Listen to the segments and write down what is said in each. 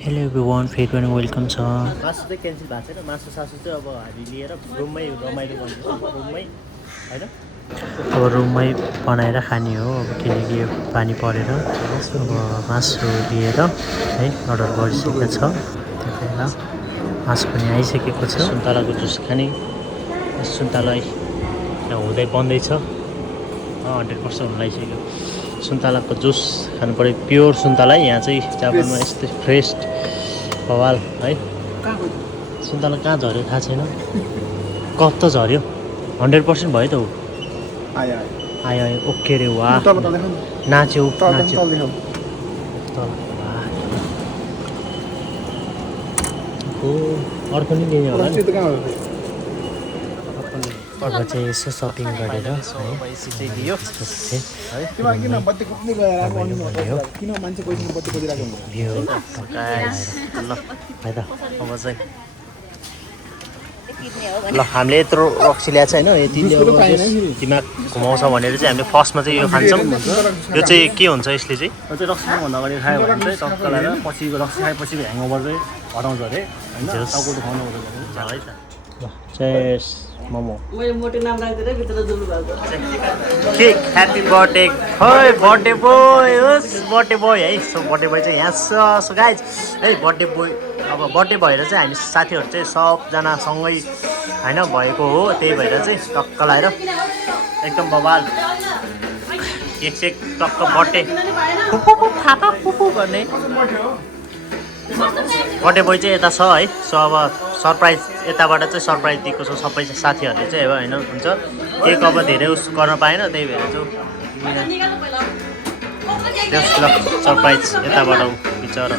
Hello everyone फेरि पनि welcome छ। मासु चाहिँ क्यान्सल भएको छैन। मासु सासु चाहिँ अब हामी लिएर रुममै रमाइलो गर्दैछौँ रुममै होइन। अब रुममै बनाएर खाने हो अब किनकि यो पानी परेर अब मासु लिएर है अर्डर गरिसकेको छ। त्यही भएर मासु पनि आइसकेको छ। सुन्तलाको जुस खाने सुन्तला यहाँ हुँदै बन्दैछ 100% हुन लागिसक्यो। सुन्तलाको जुस खानु पऱ्यो प्योर सुन्तला यहाँ चाहिँ जापानमा यस्तै फ्रेस बवाल है। सुन्तला कहाँ झऱ्यो थाहा छैन कप त झऱ्यो 100% भयो त ऊ आयो आयो ओके रे वाह नाच्यो नाच्यो अर्को नि लिने होला नि। अब चाहिँ यसो सपिङ गरेर ल हामीले यत्रो रक्सी ल्याएको छ होइन यतिले दिमाग घुमाउँछ भनेर चाहिँ हामीले फर्स्टमा चाहिँ यो खान्छौँ। यो चाहिँ के हुन्छ यसले चाहिँ रक्सीभन्दा अगाडि खायो भने चाहिँ टक्क लगाएर पछि रक्सी खाएपछि ह्याङओभर चाहिँ हटाउँछ अरे होइन। टाउको दुखाउनु है त। ल चेस मोमो मैले मोटे नाम राख्दिएर भित्र जुल्नु भएको केक ह्याप्पी बर्थडे है बर्थडे बोय होस् बर्थडे बोय है। सो बर्थडे बोय चाहिँ यहाँ छ। सो गाइज है बर्थडे बोय अब बर्थडे भएर चाहिँ हामी साथीहरू चाहिँ सबजना सँगै होइन भएको हो। त्यही भएर चाहिँ टक्क लगाएर एकदम बवाल केक सेक टक्क बर्थडे फुपू थापा फुपू गर्ने बर्थडे बोय चाहिँ यता छ है। सो अब सरप्राइज यताबाट चाहिँ सरप्राइज दिएको छ सबै साथीहरूले चाहिँ अब होइन हुन्छ। केक अब धेरै उस गर्न पाएन त्यही भएर चाहिँ सरप्राइज यताबाट बिचरा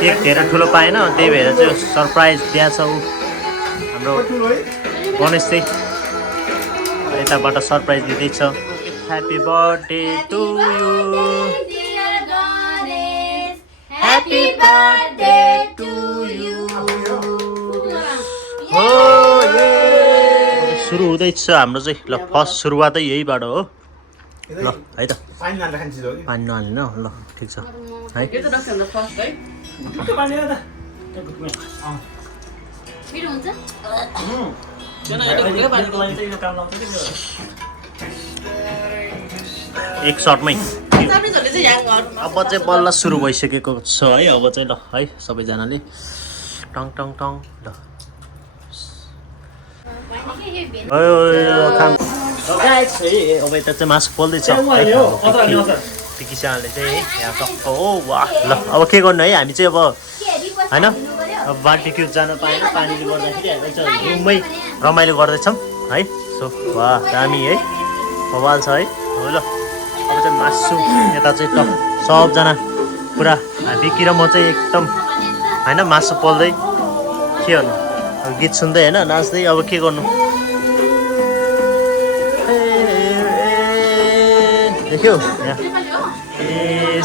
केक धेरै ठुलो पाएन त्यही भएर चाहिँ सरप्राइज दिएछ ऊ हाम्रो गणेश चाहिँ यताबाट सरप्राइज दिँदैछ। Happy birthday to you happy birthday to you हो सुरु हुँदैछ हाम्रो चाहिँ। ल फर्स्ट सुरुवातै यहीबाट हो ल है त। पानी नहाल्ने न ल ठिक छ है। एक सर्टमै अब चाहिँ बल्ल सुरु भइसकेको छ है। अब चाहिँ ल है सबैजनाले टङ टङ टङ ल अब यता चाहिँ मासु पोल्दैछ पिकिसाले चाहिँ यहाँ टक्क हो वाह। ल अब के गर्नु है हामी चाहिँ अब होइन अब बार्बिक्यू जान पाएन पानीले गर्दाखेरि हामी चाहिँ रुममै रमाइलो गर्दैछौँ है। सो वाह दामी है बवाल छ है। हो ल अब चाहिँ मासु यता चाहिँ टक्क सबजना पुरा भिकी र म चाहिँ एकदम होइन मासु पोल्दै के गर्नु अब गीत सुन्दै होइन नाच्दै अब के गर्नु देख्यौ यहाँ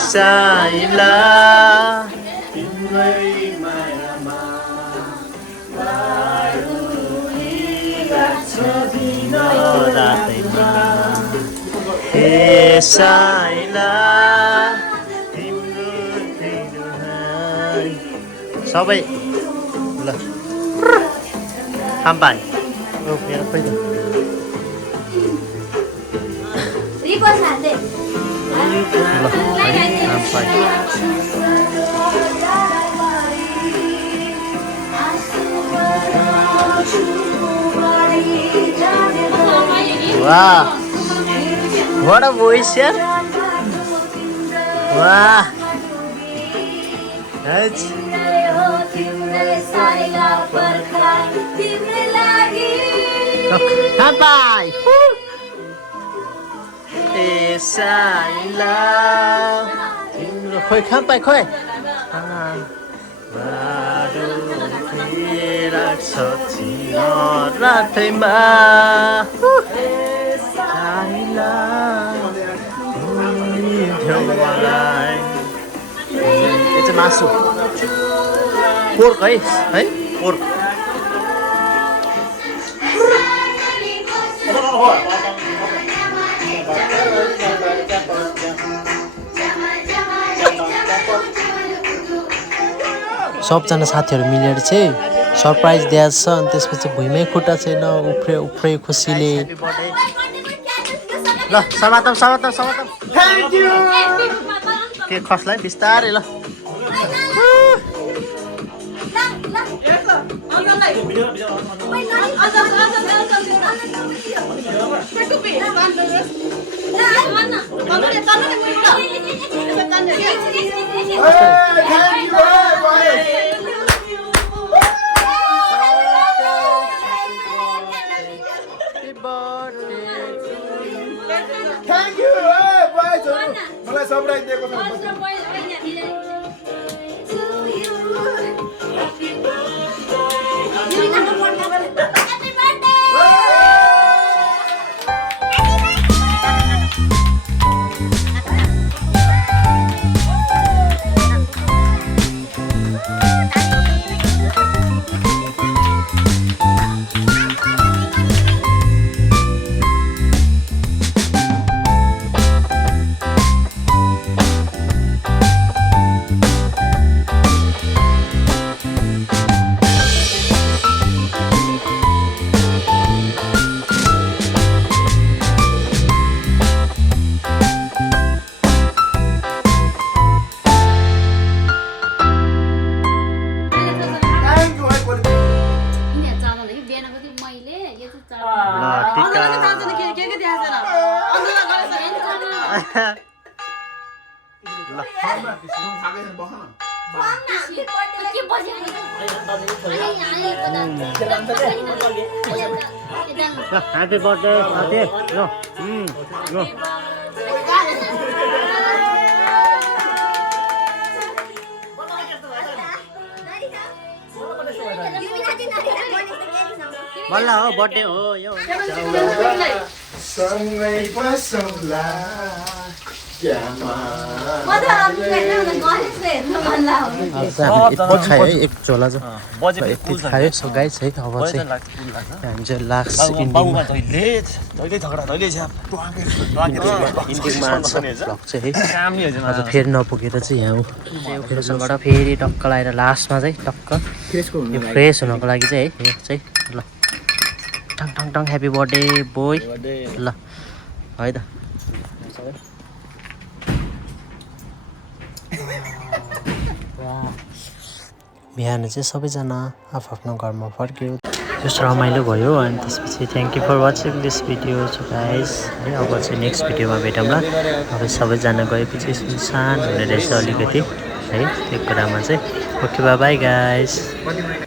साइला साइला सबै ल खाम्पाई मेरो खोइ त वाह what a voice यार वाह खाम्पाई ए साइला तिम्रो खोइ खाम्पाई खोइ राख्छ रातैमा साइला यो चाहिँ मासु पोर्क है पोर्क सबजना साथीहरू मिलेर चाहिँ सरप्राइज दिएको छ अनि त्यसपछि भुइँमै खुट्टा छैन उफ्रे खुसीले ल समातम थ्याङ्क यू के खसलाई बिस्तारै ल Thank you, boys. मलाई सरप्राइज दिएको छ Happy birthday, Ate. No. No. बल्ल हो बर्थडे हो यो सँगै बसौँला खायो एक झोला यति खायो सो गाइस है अब चाहिँ हामी चाहिँ लाग्छ इन्डिङमा आज फेरि नपुगेर चाहिँ यहाँ फेरिबाट फेरि टक्क लगाएर लास्टमा चाहिँ टक्क फ्रेस हुनको लागि चाहिँ है यो चाहिँ ल tongue tongue tongue happy birthday boy ल है त बिहान चाहिँ सबैजना आफ्नो घरमा फर्क्यो जस्तो रमाइलो भयो अनि त्यसपछि thank you for watching this video so guys है अब चाहिँ नेक्स्ट भिडियोमा भेटौँला अब सबैजना गएपछि सुनसान हुने रहेछ अलिकति है त्यो कुरामा चाहिँ ओके बाई गाइस